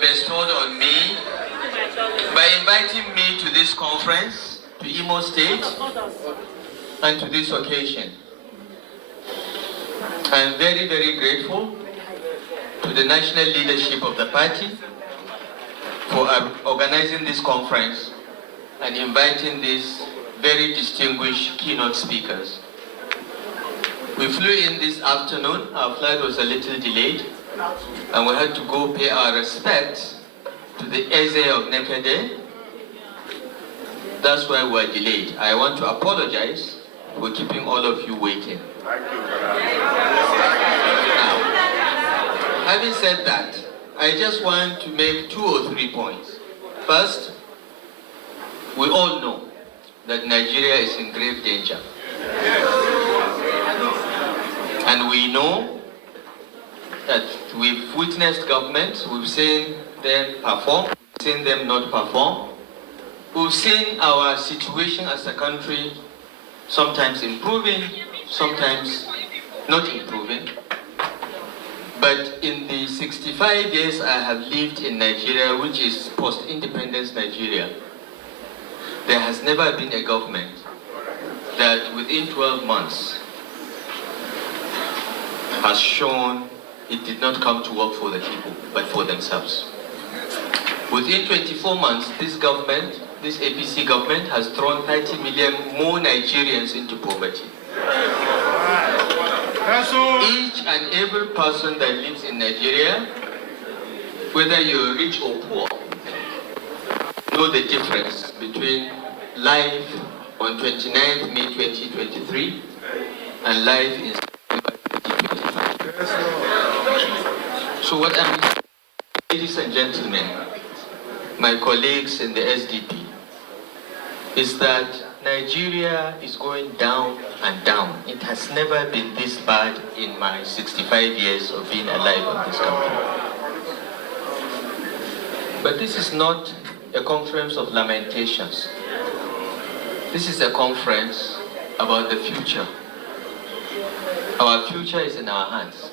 been bestowed on me by inviting me to this conference, to Imo State, and to this occasion. I am very, very grateful to the national leadership of the party for organizing this conference and inviting these very distinguished keynote speakers. We flew in this afternoon. Our flight was a little delayed, and we had to go pay our respects to the Eze of Nekede. That's why we were delayed. I want to apologize for keeping all of you waiting. Now, having said that, I just want to make 2 or 3 points. First, we all know that Nigeria is in grave danger. And we know that we've witnessed governments, we've seen them perform, we've seen them not perform. We've seen our situation as a country sometimes improving, sometimes not improving. But in the 65 years I have lived in Nigeria, which is post-independence Nigeria, there has never been a government that within 12 months has shown it did not come to work for the people, but for themselves. Within 24 months, this government, this APC government, has thrown 30 million more Nigerians into poverty. Each and every person that lives in Nigeria, whether you're rich or poor, know the difference between life on 29th May 2023 and life in September 2025. So what I'm saying, ladies and gentlemen, my colleagues in the SDP, is that Nigeria is going down and down. It has never been this bad in my 65 years of being alive in this country. But this is not a conference of lamentations. This is a conference about the future. Our future is in our hands.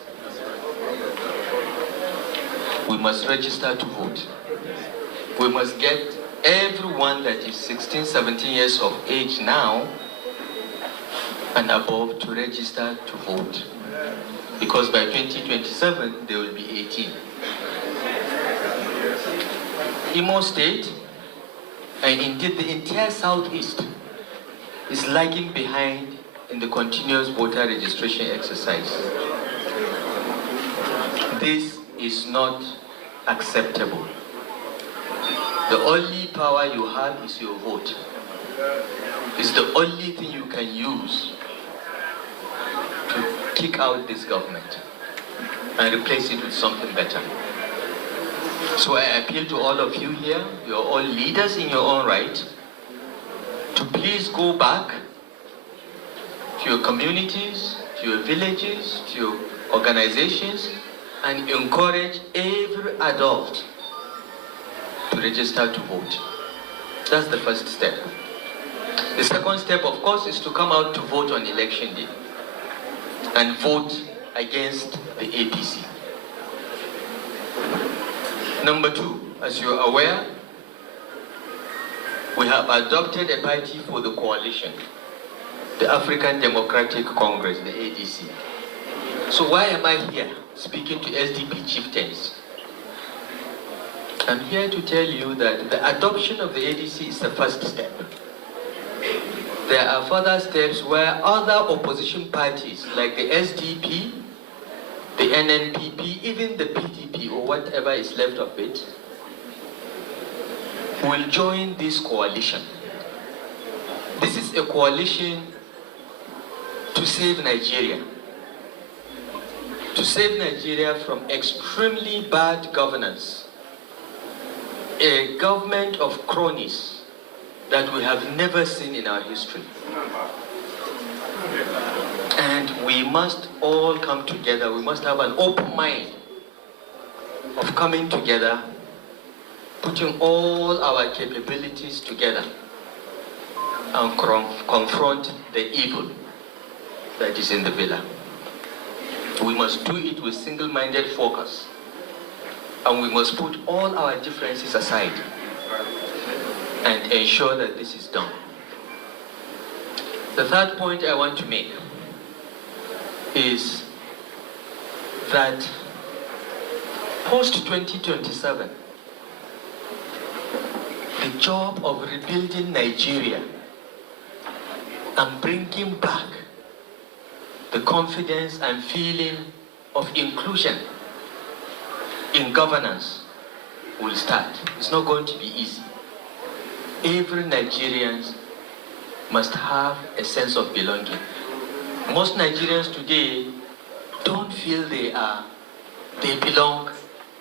We must register to vote. We must get everyone that is 16, 17 years of age now and above to register to vote. Because by 2027, they will be 18. Imo State, and indeed the entire Southeast, is lagging behind in the continuous voter registration exercise. This is not acceptable. The only power you have is your vote. It's the only thing you can use to kick out this government and replace it with something better. So I appeal to all of you here, you're all leaders in your own right, to please go back to your communities, to your villages, to your organizations, and encourage every adult to register to vote. That's the first step. The second step, of course, is to come out to vote on election day and vote against the APC. Number 2, as you're aware, we have adopted a party for the coalition, the African Democratic Congress, the ADC. So why am I here speaking to SDP chieftains? I'm here to tell you that the adoption of the ADC is the first step. There are further steps where other opposition parties like the SDP, the NNPP, even the PDP or whatever is left of it, will join this coalition. This is a coalition to save Nigeria. To save Nigeria from extremely bad governance. A government of cronies that we have never seen in our history. And we must all come together. We must have an open mind of coming together, putting all our capabilities together and confront the evil that is in the villa. We must do it with single-minded focus. And we must put all our differences aside and ensure that this is done. The third point I want to make is that post-2027, the job of rebuilding Nigeria and bringing back the confidence and feeling of inclusion in governance will start. It's not going to be easy. Every Nigerian must have a sense of belonging. Most Nigerians today don't feel they belong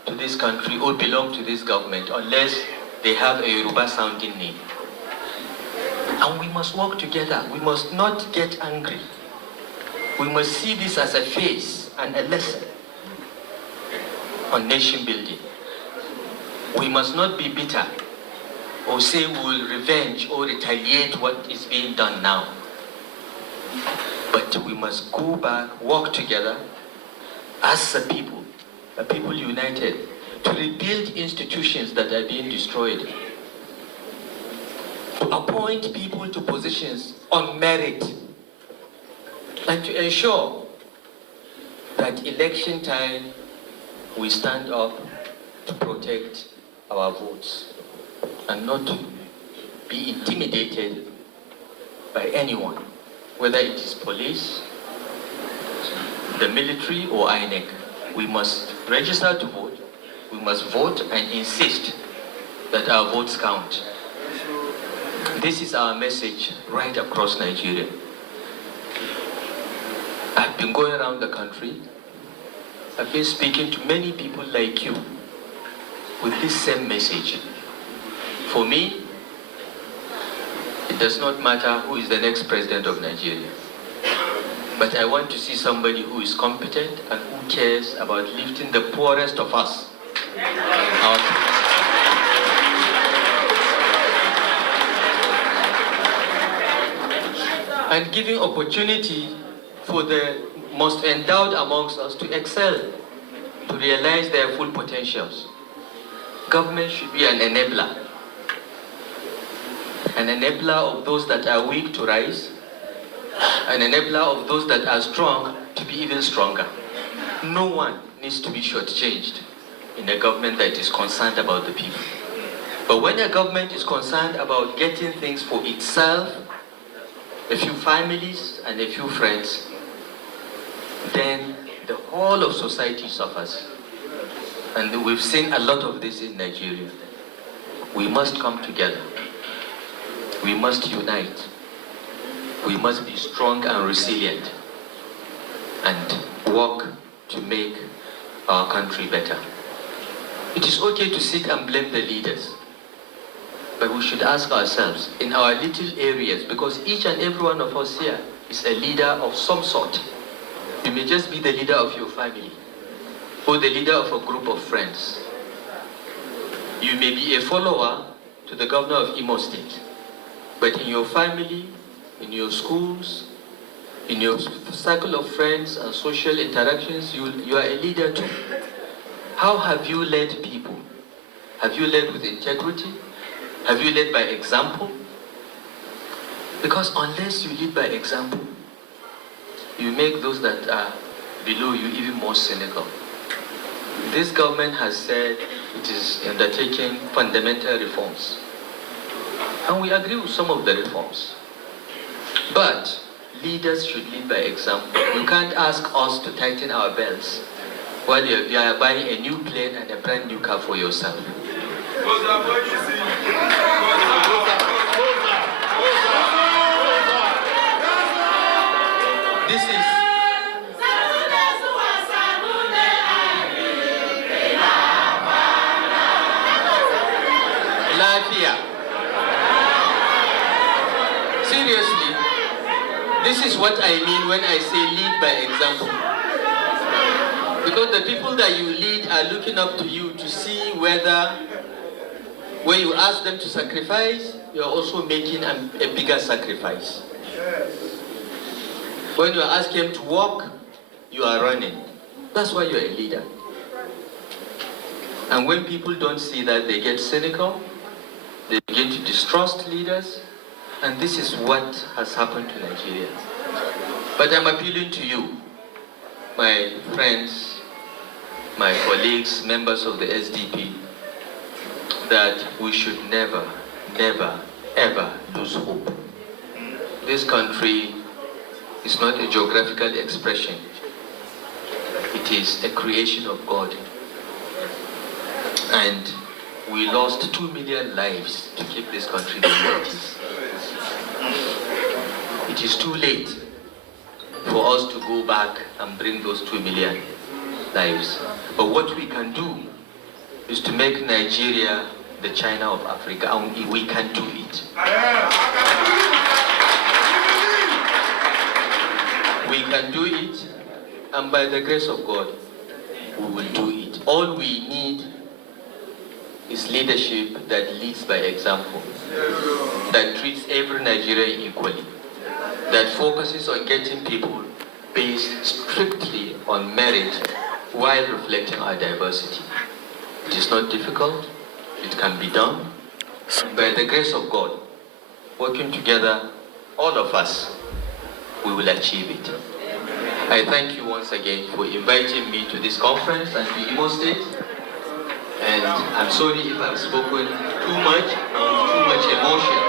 to this country or belong to this government unless they have a Yoruba sounding name. And we must work together. We must not get angry. We must see this as a phase and a lesson on nation building. We must not be bitter or say we will revenge or retaliate what is being done now. But we must go back, work together as a people united, to rebuild institutions that are being destroyed, to appoint people to positions on merit, and to ensure that election time we stand up to protect our votes and not to be intimidated by anyone, whether it is police, the military, or INEC. We must register to vote, we must vote and insist that our votes count. This is our message right across Nigeria. I've been going around the country. I've been speaking to many people like you with this same message. For me, it does not matter who is the next president of Nigeria. But I want to see somebody who is competent and who cares about lifting the poorest of us out. And giving opportunity for the most endowed amongst us to excel, to realize their full potentials. Government should be an enabler of those that are weak to rise, an enabler of those that are strong to be even stronger. No one needs to be shortchanged in a government that is concerned about the people. But when a government is concerned about getting things for itself, a few families and a few friends, then the whole of society suffers. And we've seen a lot of this in Nigeria. We must come together. We must unite. We must be strong and resilient and work to make our country better. It is okay to sit and blame the leaders, but we should ask ourselves in our little areas, because each and every one of us here is a leader of some sort. You may just be the leader of your family or the leader of a group of friends. You may be a follower to the governor of Imo State, but in your family, in your schools, in your circle of friends and social interactions, you are a leader too. How have you led people? Have you led with integrity? Have you led by example? Because unless you lead by example, you make those that are below you even more cynical. This government has said it is undertaking fundamental reforms. And we agree with some of the reforms. But leaders should lead by example. You can't ask us to tighten our belts while you are buying a new plane and a brand new car for yourself. This is Lafia. Seriously, this is what I mean when I say lead by example. Because the people that you lead are looking up to you to see whether, when you ask them to sacrifice, you're also making a bigger sacrifice. When you ask them to walk, you are running. That's why you're a leader. And when people don't see that, they get cynical, they begin to distrust leaders, and this is what has happened to Nigeria. But I'm appealing to you, my friends, my colleagues, members of the SDP, that we should never, never, ever lose hope. This country is not a geographical expression. It is a creation of God. And we lost 2 million lives to keep this country the way it is. It is too late for us to go back and bring those 2 million lives. But what we can do is to make Nigeria the China of Africa, and we can do it. We can do it, and by the grace of God, we will do it. All we need is leadership that leads by example, that treats every Nigerian equally, that focuses on getting people based strictly on merit while reflecting our diversity. It is not difficult, it can be done. By the grace of God, working together, all of us, we will achieve it. I thank you once again for inviting me to this conference and to Imo State. And I'm sorry if I've spoken too much emotion.